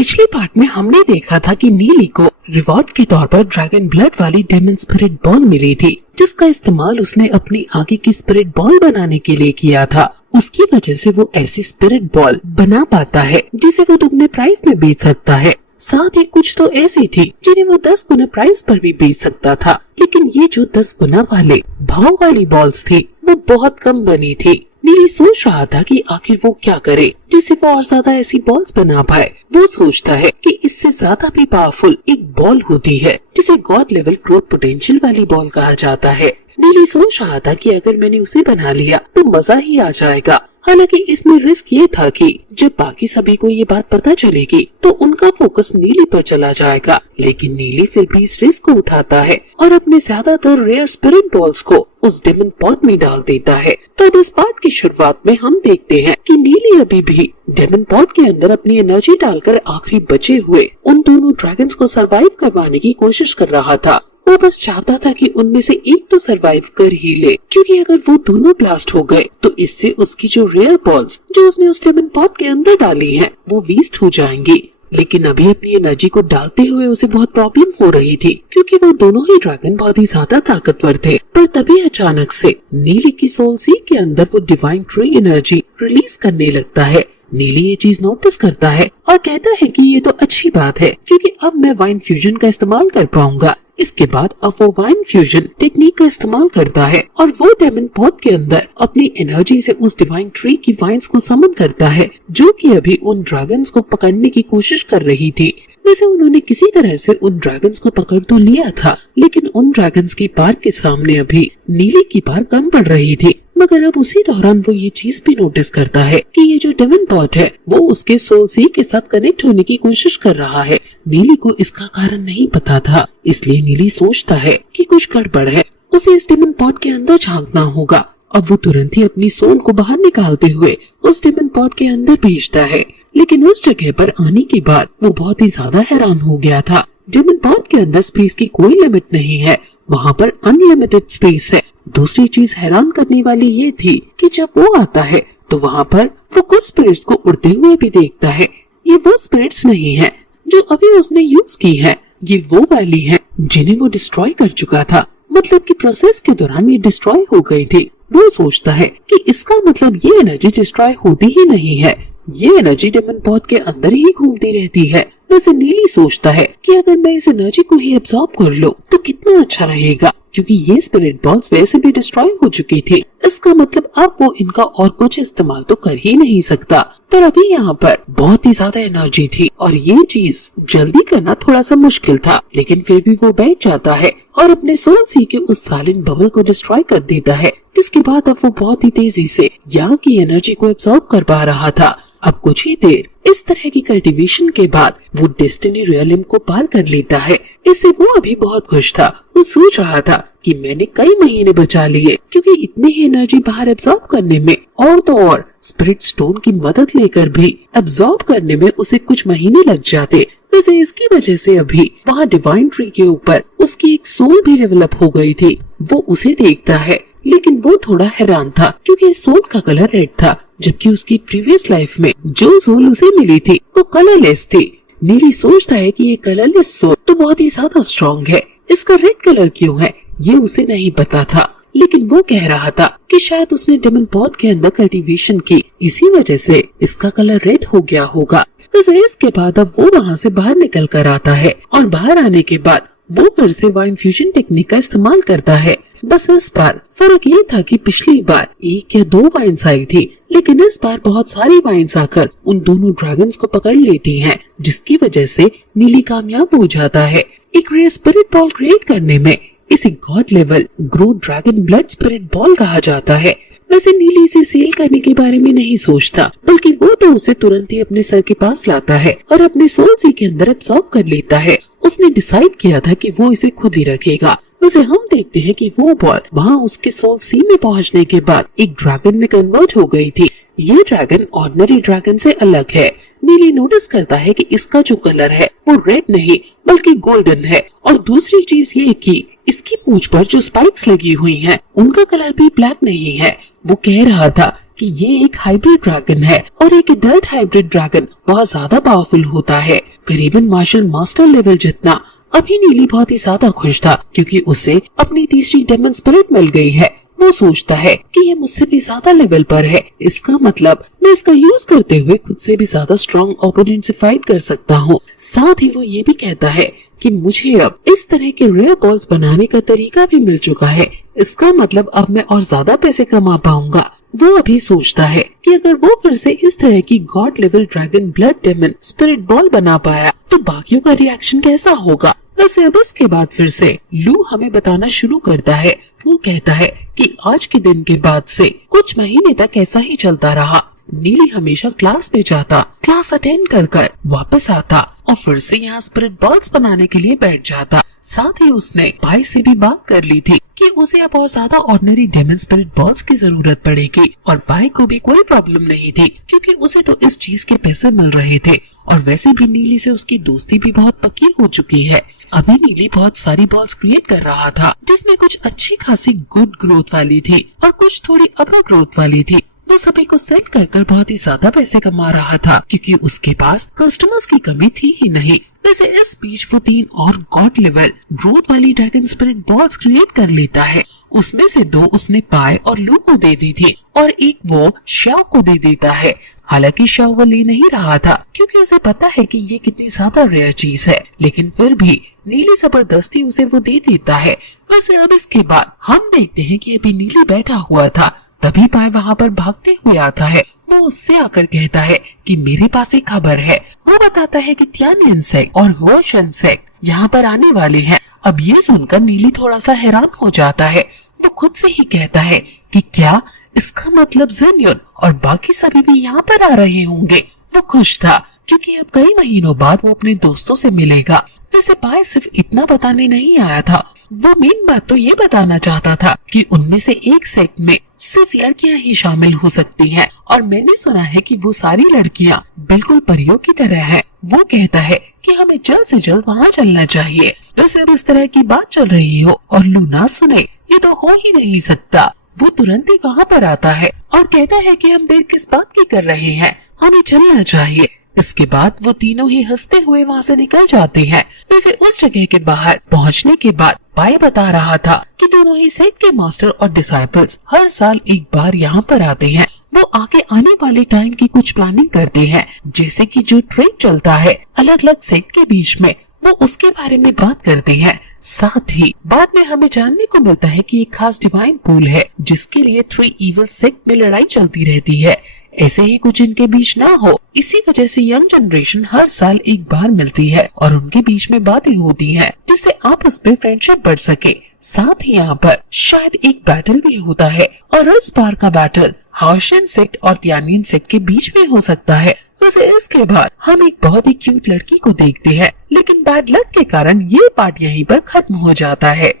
पिछले पार्ट में हमने देखा था कि नीली को रिवॉर्ड के तौर पर ड्रैगन ब्लड वाली डेमन स्पिरिट बॉल मिली थी, जिसका इस्तेमाल उसने अपनी आगे की स्पिरिट बॉल बनाने के लिए किया था। उसकी वजह से वो ऐसी स्पिरिट बॉल बना पाता है जिसे वो दुगने प्राइस में बेच सकता है। साथ ही कुछ तो ऐसी थी जिन्हें वो 10 गुना प्राइस पर भी बेच सकता था, लेकिन ये जो 10 गुना वाले भाव वाली बॉल्स थी वो बहुत कम बनी थी। नीली सोच रहा था कि आखिर वो क्या करे जिससे वो और ज्यादा ऐसी बॉल्स बना पाए। वो सोचता है कि इससे ज्यादा भी पावरफुल एक बॉल होती है जिसे गॉड लेवल ग्रोथ पोटेंशियल वाली बॉल कहा जाता है। नीली सोच रहा था कि अगर मैंने उसे बना लिया तो मजा ही आ जाएगा। हालांकि इसमें रिस्क ये था कि जब बाकी सभी को ये बात पता चलेगी तो उनका फोकस नीली पर चला जाएगा, लेकिन नीली फिर भी इस रिस्क को उठाता है और अपने ज्यादातर रेयर स्पिरिट बॉल्स को उस डेमन पॉट में डाल देता है। तो अब इस पार्ट की शुरुआत में हम देखते हैं कि नीली अभी भी डेमन पॉट के अंदर अपनी एनर्जी डालकर आखिरी बचे हुए उन दोनों ड्रैगन्स को सरवाइव करवाने की कोशिश कर रहा था। वो बस चाहता था कि उनमें से एक तो सरवाइव कर ही ले, क्योंकि अगर वो दोनों ब्लास्ट हो गए तो इससे उसकी जो रेयर बॉल्स जो उसने उस डेमन पॉट के अंदर डाली हैं वो वेस्ट हो जाएंगी। लेकिन अभी अपनी एनर्जी को डालते हुए उसे बहुत प्रॉब्लम हो रही थी, क्योंकि वो दोनों ही ड्रैगन बहुत ही ज्यादा ताकतवर थे। पर तभी अचानक से नीली की सोल सी के अंदर वो डिवाइन ट्री एनर्जी रिलीज करने लगता है। नीली ये चीज नोटिस करता है और कहता है कि ये तो अच्छी बात है, क्योंकि अब मैं वाइन फ्यूजन का इस्तेमाल कर पाऊंगा। इसके बाद अब वो वाइन फ्यूजन टेक्निक का इस्तेमाल करता है और वो डेमन पॉट के अंदर अपनी एनर्जी से उस डिवाइन ट्री की वाइन्स को समन करता है, जो कि अभी उन ड्रैगन्स को पकड़ने की कोशिश कर रही थी। वैसे उन्होंने किसी तरह से उन ड्रैगन्स को पकड़ तो लिया था, लेकिन उन ड्रैगन्स की पार के सामने अभी नीली की पार कम पड़ रही थी। मगर अब उसी दौरान वो ये चीज भी नोटिस करता है कि ये जो डेमन पॉट है वो उसके सोल सी के साथ कनेक्ट होने की कोशिश कर रहा है। नीली को इसका कारण नहीं पता था, इसलिए नीली सोचता है कि कुछ गड़बड़ है, उसे इस डेमन पॉट के अंदर झांकना होगा। अब वो तुरंत ही अपनी सोल को बाहर निकालते हुए उस डेमन पॉट के अंदर भेजता है, लेकिन उस जगह पर आने के बाद वो बहुत ही ज्यादा हैरान हो गया था। डेमन पॉट के अंदर स्पेस की कोई लिमिट नहीं है, वहाँ पर अनलिमिटेड स्पेस है। दूसरी चीज हैरान करने वाली ये थी कि जब वो आता है तो वहाँ पर वो कुछ स्पिरिट्स को उड़ते हुए भी देखता है। ये वो स्पिरिट्स नहीं है जो अभी उसने यूज की है, ये वो वाली है जिन्हें वो डिस्ट्रॉय कर चुका था। मतलब कि प्रोसेस के दौरान ये डिस्ट्रॉय हो गई थी। वो सोचता है कि इसका मतलब ये एनर्जी डिस्ट्रॉय होती ही नहीं है, ये एनर्जी डेमन पॉट के अंदर ही घूमती रहती है। वैसे नीली सोचता है कि अगर मैं इस एनर्जी को ही एब्सॉर्ब कर लूं तो कितना अच्छा रहेगा, क्योंकि ये स्पिरिट बॉल्स वैसे भी डिस्ट्रॉय हो चुकी थी। इसका मतलब अब वो इनका और कुछ इस्तेमाल तो कर ही नहीं सकता। पर अभी यहाँ पर बहुत ही ज्यादा एनर्जी थी और ये चीज जल्दी करना थोड़ा सा मुश्किल था, लेकिन फिर भी वो बैठ जाता है और अपने सोल सी के उस साइलेंट बबल को डिस्ट्रॉय कर देता है। जिसके बाद अब वो बहुत ही तेजी से यहाँ की एनर्जी को एब्सॉर्ब कर पा रहा था। अब कुछ ही देर इस तरह की कल्टीवेशन के बाद वो डेस्टिनी रियलिम को पार कर लेता है। इससे वो अभी बहुत खुश था। वो सोच रहा था कि मैंने कई महीने बचा लिए, क्योंकि इतनी ही एनर्जी बाहर एब्सॉर्ब करने में और तो और स्पिरिट स्टोन की मदद लेकर भी एब्सॉर्ब करने में उसे कुछ महीने लग जाते। वैसे इसकी वजह से अभी वहाँ डिवाइन ट्री के ऊपर उसकी एक सोल भी डेवलप हो गई थी। वो उसे देखता है, लेकिन वो थोड़ा हैरान था क्योंकि सोल का कलर रेड था, जबकि उसकी प्रीवियस लाइफ में जो सोल उसे मिली थी वो कलरलेस थी। नीली सोचता है कि ये कलरलेस सोल तो बहुत ही ज्यादा स्ट्रॉन्ग है, इसका रेड कलर क्यों है ये उसे नहीं पता था। लेकिन वो कह रहा था कि शायद उसने डेमन पॉट के अंदर कल्टीवेशन की, इसी वजह से इसका कलर रेड हो गया होगा। वैसे इसके बाद अब वो वहाँ से बाहर निकल कर आता है और बाहर आने के बाद वो फिर से वाइन फ्यूजन टेक्निक का इस्तेमाल करता है। बस इस बार फर्क ये था कि पिछली बार 1 या 2 वाइन्स आई थी, लेकिन इस बार बहुत सारी वाइन्स आकर उन दोनों ड्रैगन्स को पकड़ लेती हैं, जिसकी वजह से नीली कामयाब हो जाता है एक रेयर स्पिरिट बॉल क्रिएट करने में। इसे God level grow dragon blood spirit ball कहा जाता है। वैसे नीली इसे सेल करने के बारे में नहीं सोचता, बल्कि वो तो उसे तुरंत ही अपने सर के पास लाता है और अपने सोल सी के अंदर एब्सॉर्ब कर लेता है। उसने डिसाइड किया था कि वो इसे खुद ही रखेगा। वैसे हम देखते हैं कि वो बॉल वहाँ उसके सोल सी में पहुँचने के बाद एक ड्रैगन में कन्वर्ट हो गई थी। ये ड्रैगन ऑर्डिनरी ड्रैगन से अलग है। नीली नोटिस करता है कि इसका जो कलर है वो रेड नहीं बल्कि गोल्डन है, और दूसरी चीज ये कि इसकी पूंछ पर जो स्पाइक्स लगी हुई हैं, उनका कलर भी ब्लैक नहीं है। वो कह रहा था कि ये एक हाइब्रिड ड्रैगन है और एक एडल्ट हाइब्रिड ड्रैगन बहुत ज्यादा पावरफुल होता है, करीबन मार्शल मास्टर लेवल जितना। अभी नीली बहुत ही ज्यादा खुश था क्योंकि उसे अपनी तीसरी डेमन स्पिरिट मिल गई है। वो सोचता है कि ये मुझसे भी ज्यादा लेवल पर है, इसका मतलब मैं इसका यूज करते हुए खुद से भी ज्यादा स्ट्रॉन्ग ओपोनेंट से फाइट कर सकता हूँ। साथ ही वो ये भी कहता है कि मुझे अब इस तरह के रेयर बॉल्स बनाने का तरीका भी मिल चुका है, इसका मतलब अब मैं और ज्यादा पैसे कमा पाऊंगा। वो अभी सोचता है कि अगर वो फिर से इस तरह की god level dragon blood demon spirit ball बना पाया तो बाकियों का रिएक्शन कैसा होगा। वैसे अब इसके बाद फिर से लू हमें बताना शुरू करता है। वो कहता है कि आज के दिन के बाद से कुछ महीने तक ऐसा ही चलता रहा। नीली हमेशा क्लास में जाता, क्लास अटेंड कर वापस आता और फिर से यहाँ स्पिरिट बॉल्स बनाने के लिए बैठ जाता। साथ ही उसने भाई से भी बात कर ली थी कि उसे अब और ज्यादा ऑर्डिनरी डेमन स्पिरिट बॉल्स की जरूरत पड़ेगी और भाई को भी कोई प्रॉब्लम नहीं थी क्योंकि उसे तो इस चीज के पैसे मिल रहे थे और वैसे भी नीली से उसकी दोस्ती भी बहुत पक्की हो चुकी है। अभी नीली बहुत सारी बॉल्स क्रिएट कर रहा था जिसमें कुछ अच्छी खासी गुड ग्रोथ वाली थी और कुछ थोड़ी अपर ग्रोथ वाली थी। वो सभी को सेट कर बहुत ही ज्यादा पैसे कमा रहा था क्योंकि उसके पास कस्टमर्स की कमी थी ही नहीं। वैसे इस बीच वो 3 और गॉड लेवल ग्रोथ वाली ड्रैगन स्पिरिट बॉल्स क्रिएट कर लेता है। उसमें से 2 उसने पाए और लू को दे दी थी और एक वो शाओ को दे देता है। हालांकि शाओ वो ले नहीं रहा था क्योंकि उसे पता है कि ये कितनी ज्यादा रेयर चीज है, लेकिन फिर भी नीली जबरदस्ती उसे वो दे देता है। वैसे अब इसके बाद हम देखते हैं कि अभी नीली बैठा हुआ था, तभी पाए वहाँ पर भागते हुए आता है। वो उससे आकर कहता है कि मेरे पास एक खबर है। वो बताता है कि त्यानी इंसेक्ट और होश इंसेक्ट यहाँ पर आने वाले हैं। अब ये सुनकर नीली थोड़ा सा हैरान हो जाता है। वो खुद से ही कहता है कि क्या इसका मतलब ज़ेन्योन और बाकी सभी भी यहाँ पर आ रहे होंगे। वो खुश था क्योंकि अब कई महीनों बाद वो अपने दोस्तों से मिलेगा। वैसे पाए सिर्फ इतना बताने नहीं आया था, वो मेन बात तो ये बताना चाहता था कि उनमें से एक सेक्ट में सिर्फ लड़कियां ही शामिल हो सकती हैं और मैंने सुना है कि वो सारी लड़कियां बिल्कुल परियों की तरह हैं। वो कहता है कि हमें जल्द से जल्द वहाँ चलना चाहिए। वैसे अब इस तरह की बात चल रही हो और लू ना सुने, ये तो हो ही नहीं सकता। वो तुरंत ही वहाँ पर आता है और कहता है कि हम देर किस बात की कर रहे हैं, हमें चलना चाहिए। इसके बाद वो तीनों ही हंसते हुए वहाँ से निकल जाते हैं। वैसे उस जगह के बाहर पहुँचने के बाद पाए बता रहा था कि दोनों ही सेक्ट के मास्टर और डिसाइपल्स हर साल एक बार यहाँ पर आते हैं। वो आगे आने वाले टाइम की कुछ प्लानिंग करते हैं, जैसे कि जो ट्रेड चलता है अलग अलग सेक्ट के बीच में, वो उसके बारे में बात करते हैं। साथ ही बाद में हमें जानने को मिलता है कि एक खास डिवाइन पूल है जिसके लिए 3 इविल सेक्ट में लड़ाई चलती रहती है। ऐसे ही कुछ इनके बीच ना हो, इसी वजह से यंग जनरेशन हर साल एक बार मिलती है और उनके बीच में बातें होती हैं जिससे आपस में फ्रेंडशिप बढ़ सके। साथ ही यहाँ पर शायद एक बैटल भी होता है और इस बार का बैटल हाउशियन सेक्ट और त्यानियन सेक्ट के बीच में हो सकता है। वैसे इसके बाद हम एक बहुत ही क्यूट लड़की को देखते हैं, लेकिन बैड लक के कारण ये पार्ट यहीं पर खत्म हो जाता है।